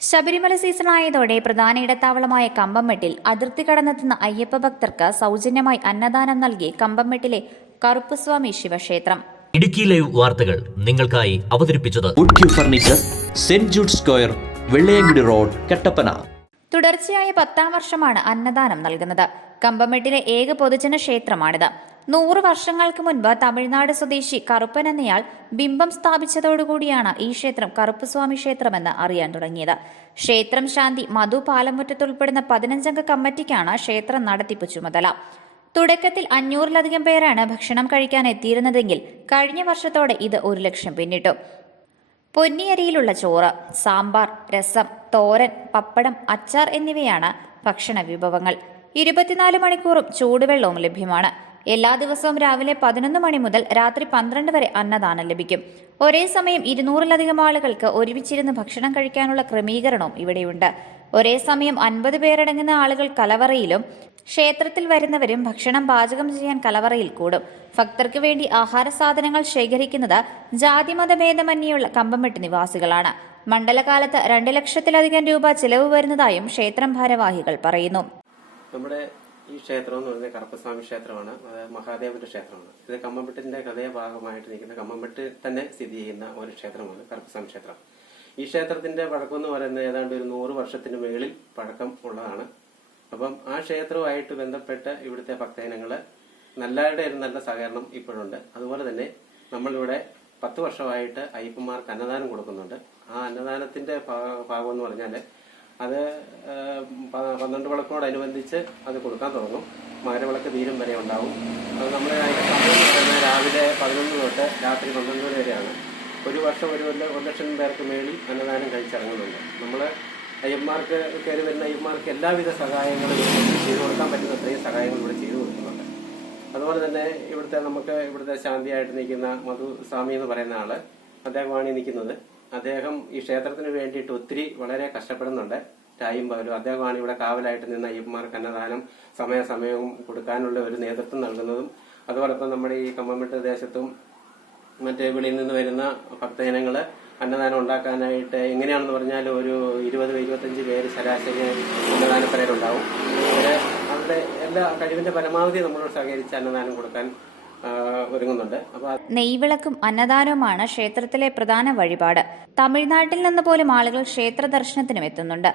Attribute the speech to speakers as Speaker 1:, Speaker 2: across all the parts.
Speaker 1: ശബരിമല സീസണായതോടെ പ്രധാന ഇടത്താവളമായ കമ്പംമെട്ടിൽ അതിർത്തി കടന്നെത്തുന്ന അയ്യപ്പ ഭക്തർക്ക് സൗജന്യമായി അന്നദാനം നൽകി കമ്പംമെട്ടിലെ കറുപ്പുസ്വാമി ശിവക്ഷേത്രം.
Speaker 2: ഇടുക്കി ലൈവ് വാർത്തകൾ നിങ്ങൾക്കായി അവതരിപ്പിച്ചത്
Speaker 3: furniture Saint Jude square Vellayamkudi road Kattappana.
Speaker 1: തുടർച്ചയായ പത്താം വർഷമാണ് അന്നദാനം നൽകുന്നത്. കമ്പമെട്ടിലെ ഏക പൊതുജന ക്ഷേത്രമാണിത്. നൂറ് വർഷങ്ങൾക്ക് മുൻപ് തമിഴ്നാട് സ്വദേശി കറുപ്പൻ എന്നയാൾ ബിംബം സ്ഥാപിച്ചതോടുകൂടിയാണ് ഈ ക്ഷേത്രം കറുപ്പസ്വാമി ക്ഷേത്രമെന്ന് അറിയാൻ തുടങ്ങിയത്. ക്ഷേത്രം ശാന്തി മധു പാലമുറ്റത്തുൾപ്പെടുന്ന പതിനഞ്ചംഗ കമ്മിറ്റിക്കാണ് ക്ഷേത്രം നടത്തിപ്പ് ചുമതല. തുടക്കത്തിൽ അഞ്ഞൂറിലധികം പേരാണ് ഭക്ഷണം കഴിക്കാൻ എത്തിയിരുന്നതെങ്കിൽ കഴിഞ്ഞ വർഷത്തോടെ ഇത് ഒരു ലക്ഷം പിന്നിട്ടു. പൊന്നിയരിയിലുള്ള ചോറ് സാമ്പാർ രസം തോരൻ പപ്പടം അച്ചാർ എന്നിവയാണ് ഭക്ഷണ വിഭവങ്ങൾ. ഇരുപത്തിനാല് മണിക്കൂറും ചൂടുവെള്ളവും ലഭ്യമാണ്. എല്ലാ ദിവസവും രാവിലെ പതിനൊന്ന് മണി മുതൽ രാത്രി പന്ത്രണ്ട് വരെ അന്നദാനം ലഭിക്കും. ഒരേ സമയം ഇരുന്നൂറിലധികം ആളുകൾക്ക് ഒരുമിച്ചിരുന്ന് ഭക്ഷണം കഴിക്കാനുള്ള ക്രമീകരണവും ഇവിടെയുണ്ട്. ഒരേ സമയം അൻപത് പേരടങ്ങുന്ന ആളുകൾ കലവറയിലും ക്ഷേത്രത്തിൽ വരുന്നവരും ഭക്ഷണം പാചകം ചെയ്യാൻ കലവറയിൽ കൂടും. ഭക്തർക്ക് വേണ്ടി ആഹാര സാധനങ്ങൾ ശേഖരിക്കുന്നത് ജാതിമതഭേദമന്യുള്ള ഭേദമന്യുള്ള കമ്പംമെട്ട് നിവാസികളാണ്. മണ്ഡലകാലത്ത് രണ്ട് ലക്ഷത്തിലധികം രൂപ ചിലവ് വരുന്നതായും ക്ഷേത്രം ഭാരവാഹികൾ പറയുന്നു.
Speaker 4: നമ്മുടെ ഈ ക്ഷേത്രം എന്ന് പറയുന്നത് കറുപ്പസ്വാമി ക്ഷേത്രമാണ്. മഹാദേവന്റെ ക്ഷേത്രമാണ്. ഇത് കമ്മമ്പെട്ടിന്റെ ഹൃദയ ഭാഗമായിട്ട് നിൽക്കുന്ന കമ്മമ്പെട്ട് തന്നെ സ്ഥിതി ചെയ്യുന്ന ഒരു ക്ഷേത്രമാണ് കറുപ്പസ്വാമി ക്ഷേത്രം. ഈ ക്ഷേത്രത്തിന്റെ പഴക്കം എന്ന് പറയുന്നത് ഏതാണ്ട് ഒരു നൂറ് വർഷത്തിന് മുകളിൽ പഴക്കം ഉള്ളതാണ്. അപ്പം ആ ക്ഷേത്രവുമായിട്ട് ബന്ധപ്പെട്ട് ഇവിടുത്തെ ഭക്തജനങ്ങൾ നല്ലവരുടെ ഒരു നല്ല സഹകരണം ഇപ്പോഴുണ്ട്. അതുപോലെ തന്നെ നമ്മളിവിടെ പത്ത് വർഷമായിട്ട് അയ്യപ്പന്മാർക്ക് അന്നദാനം കൊടുക്കുന്നുണ്ട്. ആ അന്നദാനത്തിന്റെ ഭാഗം എന്ന് പറഞ്ഞാൽ അത് പന്ത്രണ്ട് വിളക്കിനോടനുബന്ധിച്ച് അത് കൊടുക്കാൻ തുടങ്ങും. മകരവിളക്ക് തീരും വരെ ഉണ്ടാവും. അത് നമ്മൾ രാവിലെ പതിനൊന്ന് തൊട്ട് രാത്രി പന്ത്രണ്ട് മണി വരെയാണ്. ഒരു വർഷം ഒരു ഒരു ലക്ഷം പേർക്ക് മേളിൽ അന്നദാനം കഴിച്ചിറങ്ങുന്നുണ്ട് നമ്മൾ അയ്യന്മാർക്ക് കയറി വരുന്ന അയ്യന്മാർക്ക് എല്ലാവിധ സഹായങ്ങളും ചെയ്തു കൊടുക്കാൻ പറ്റുന്ന അത്രയും സഹായങ്ങൾ ഇവിടെ ചെയ്തു കൊടുക്കുന്നുണ്ട്. അതുപോലെ തന്നെ ഇവിടുത്തെ നമുക്ക് ഇവിടുത്തെ ശാന്തിയായിട്ട് നിൽക്കുന്ന മധു സ്വാമി എന്ന് പറയുന്ന ആൾ അദ്ദേഹമാണ് നിൽക്കുന്നത്. അദ്ദേഹം ഈ ക്ഷേത്രത്തിന് വേണ്ടിയിട്ട് ഒത്തിരി വളരെ കഷ്ടപ്പെടുന്നുണ്ട്. രായും പകലും അദ്ദേഹമാണ് ഇവിടെ കാവലായിട്ട് നിന്ന് അയ്യപ്പന്മാർക്ക് അന്നദാനം സമയാസമയവും കൊടുക്കാനുള്ള ഒരു നേതൃത്വം നൽകുന്നതും അതോടൊപ്പം നമ്മുടെ ഈ കമ്മമെട്ട് ദേശത്തും മറ്റേ വെളിയിൽ നിന്ന് വരുന്ന ഭക്തജനങ്ങൾ അന്നദാനം ഉണ്ടാക്കാനായിട്ട് എങ്ങനെയാണെന്ന് പറഞ്ഞാൽ ഒരു ഇരുപത് ഇരുപത്തഞ്ച് പേര് ശരാശരി അന്നദാനപ്പരയിലുണ്ടാവും അവർ അവരുടെ എല്ലാ കഴിവിന്റെ പരമാവധി നമ്മൾ സഹകരിച്ച് അന്നദാനം കൊടുക്കാൻ ഒരുങ്ങുന്നുണ്ട്.
Speaker 1: നെയ്വിളക്കും അന്നദാനവുമാണ് ക്ഷേത്രത്തിലെ പ്രധാന വഴിപാട്. തമിഴ്നാട്ടിൽ നിന്ന് പോലും ആളുകൾ ക്ഷേത്ര ദർശനത്തിനും എത്തുന്നുണ്ട്.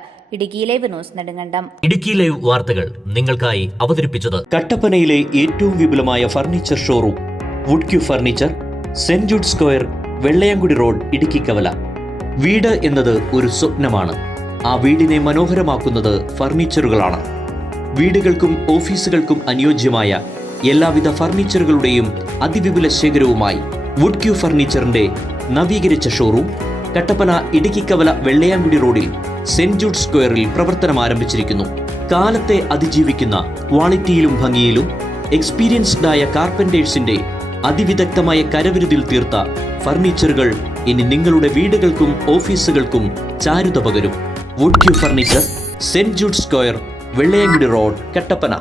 Speaker 1: Live news Nedumkandam.
Speaker 2: Idukki live വാർത്തകൾ നിങ്ങൾക്കായി അവതരിപ്പിച്ചത്
Speaker 3: കട്ടപ്പനയിലെ ഏറ്റവും വിപുലമായ furniture showroom wood Q furniture Saint Jude square Vellayamkudi road Idukki കവല. വീട് എന്നത് ഒരു സ്വപ്നമാണ്. ആ വീടിനെ മനോഹരമാക്കുന്നത് ഫർണിച്ചറുകളാണ്. വീടുകൾക്കും ഓഫീസുകൾക്കും അനുയോജ്യമായ എല്ലാവിധ ഫർണിച്ചറുകളുടെയും അതിവിപുല ശേഖരവുമായി വുഡ് ക്യൂ ഫർണിച്ചറിന്റെ നവീകരിച്ച ഷോറൂം കട്ടപ്പന ഇടുക്കിക്കവല വെള്ളയാങ്കുടി റോഡിൽ സെന്റ് ജൂഡ് സ്ക്വയറിൽ പ്രവർത്തനം ആരംഭിച്ചിരിക്കുന്നു. കാലത്തെ അതിജീവിക്കുന്ന ക്വാളിറ്റിയിലും ഭംഗിയിലും എക്സ്പീരിയൻസ്ഡായ കാർപ്പന്റേഴ്സിന്റെ അതിവിദഗ്ധമായ കരവിരുതിൽ തീർത്ത ഫർണിച്ചറുകൾ ഇനി നിങ്ങളുടെ വീടുകൾക്കും ഓഫീസുകൾക്കും ചാരുത പകരും. Wood Q furniture Saint Jude square Vellayamkudi road Kattappana.